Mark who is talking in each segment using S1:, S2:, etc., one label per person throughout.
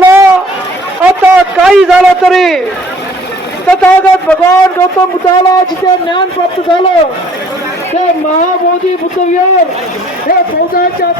S1: झालं. आता काही झालं तरी तथागत भगवान गौतम बुद्धाला जिथे ज्ञान प्राप्त झालं ते महाबोधी बुद्धविहार हे बौद्धाच्या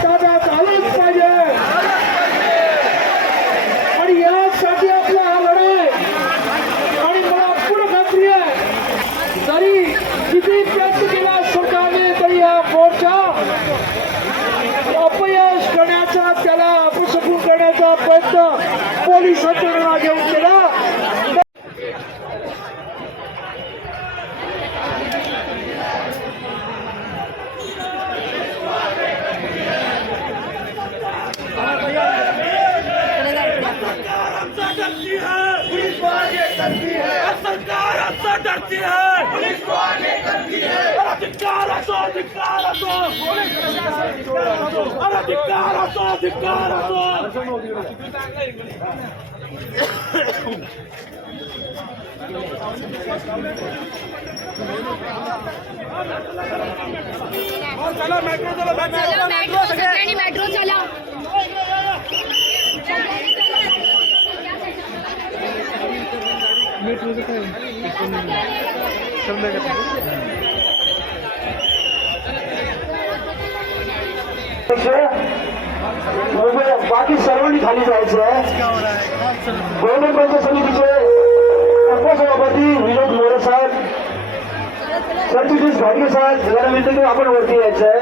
S2: डरती है। पुलिस को आगे करती है सरकार हमसे डरती है। पुलिस को आगे करती है अधिकार असो अधिकार असो अरे अधिकार असो अधिकार असो चला मेट्रो चला
S3: चला मेट्रो सगळ्यांनी मेट्रो चला।
S1: बाकी सर्वांनी खाली जायचं आहे. गोल्डन पंचायत समितीचे उपसभापती विनोद मोरे साहेब सरचिटणीस भाडगे साहेब यांना विनंती करून आपण वरती यायचं आहे.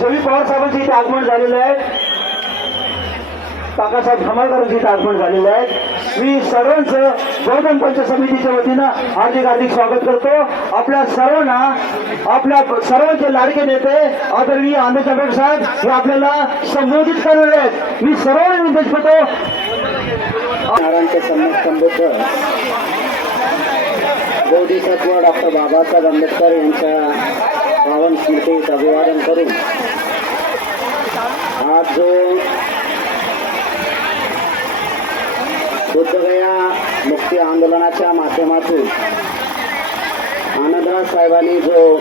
S1: शमी पवार साहेबांचे इथे आगमन झालेलं आहे. काकासाहेब धमालकरांचे आठवण आगमन आहे. मी सर्वांचं गोवर्धन पंच समितीच्या वतीनं हार्दिक हार्दिक स्वागत करतो. आपल्या सर्वांना आपल्या सर्वांचे लाडके नेते आदरणीय आंबेडकर साहेब हे आपल्याला संबोधित करणार आहेत. मी सर्वांना विनंती करतो.
S4: नारायणचे सम्यक संबुद्ध डॉक्टर बाबासाहेब आंबेडकर यांच्या पावन स्मृतीत अभिवादन करून आज जो बुद्धगया मुक्ती आंदोलनाच्या माध्यमातून आनंदराज साहेबांनी जो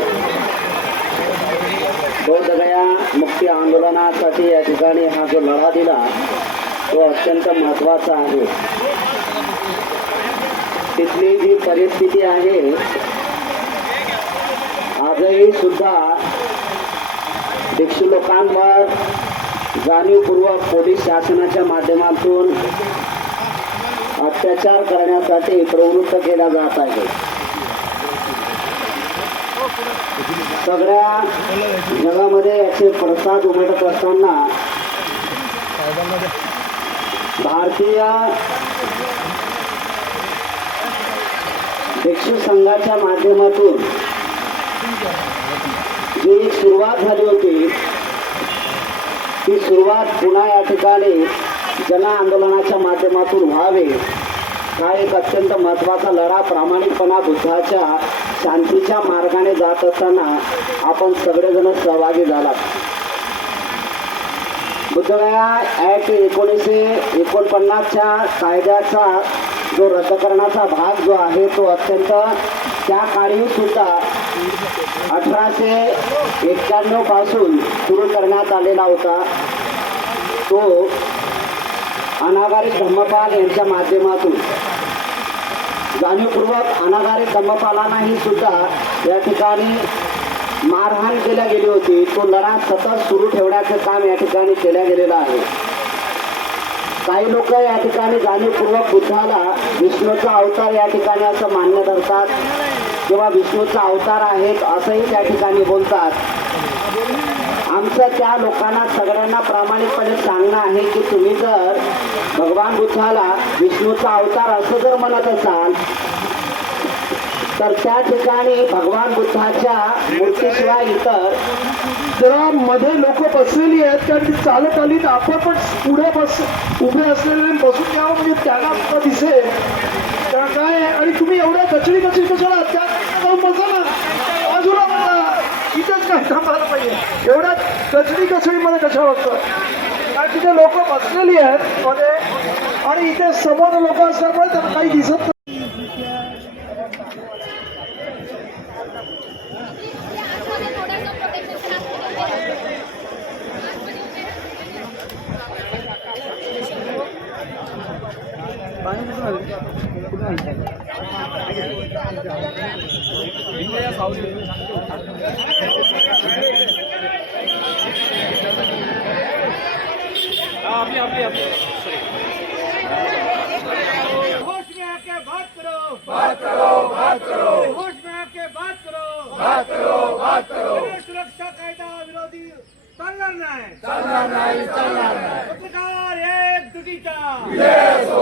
S4: बौद्धगया मुक्ती आंदोलनासाठी या ठिकाणी हा जो लढा दिला तो अत्यंत महत्त्वाचा आहे. तिथली जी परिस्थिती आहे आजही सुद्धा भिक्षू लोकांवर जाणीवपूर्वक पोलीस शासनाच्या माध्यमातून प्रचार करण्यासाठी प्रवृत्त केला जात आहे. सगळ्या जगामध्ये याचे प्रसाद उमटत असताना भारतीय भिक्षू संघाच्या माध्यमातून जी सुरुवात झाली होती ती सुरुवात पुन्हा या ठिकाणी जन आंदोलनाच्या माध्यमातून व्हावे. हा एक अत्यंत महत्त्वाचा लढा प्रामाणिकपणा बुद्धाच्या शांतीच्या मार्गाने जात असताना आपण सगळेजण सहभागी झाला बुद्धगया ॲक्ट एकोणीसशे एकोणपन्नासच्या कायद्याचा जो रद्द करण्याचा भाग जो आहे तो अत्यंत त्या काळी सुद्धा अठराशे एक्क्याण्णवपासून सुरू करण्यात आलेला होता. तो अनागारी धम्मपाल यांच्या माध्यमातून. जाणीवपूर्वक अनागारी धम्मपालांनाही सुद्धा या ठिकाणी मारहाण केल्या गेली होती. तो लढा सतत सुरू ठेवण्याचं काम या ठिकाणी केलं गेलेलं आहे. काही लोक या ठिकाणी जाणीवपूर्वक बुद्धाला विष्णूचा अवतार या ठिकाणी असं मान्य धरतात किंवा विष्णूचा अवतार आहेत असंही त्या ठिकाणी बोलतात. आमचं त्या लोकांना सगळ्यांना प्रामाणिकपणे सांगणं आहे की तुम्ही जर भगवान बुद्धाला विष्णूचा अवतार असं जर म्हणत असाल तर त्या ठिकाणी भगवान बुद्धाच्या मूर्तीशिवाय इतर
S1: जरा मध्ये लोक बसलेली आहेत कारण ती चालत आली तर आपण पण पुढे बस उभे असलेले बसून यावं म्हणजे त्यांना सुद्धा दिसेल. कारण काय? आणि तुम्ही एवढ्या कचडी कचडी कशाला त्या जाऊन बसा ना. बाजूला बसा. इथेच काय थांबायला पाहिजे? एवढ्या कचडी कचडीमध्ये कशा वाटतं कारण तिथे लोक बसलेली आहेत मध्ये आणि इथे समोर लोक असल्यामुळे त्यांना काही दिसत नाही.
S3: आपली आपली
S2: होश में आके बात करो बात करो बात करो होश में आके बात करो बात करो बात करो सुरक्षा कायदा विरोधी चालणार नाही चालणार नाही चालणार नाही पत्रकार एक पत्रकार एक दुटीचा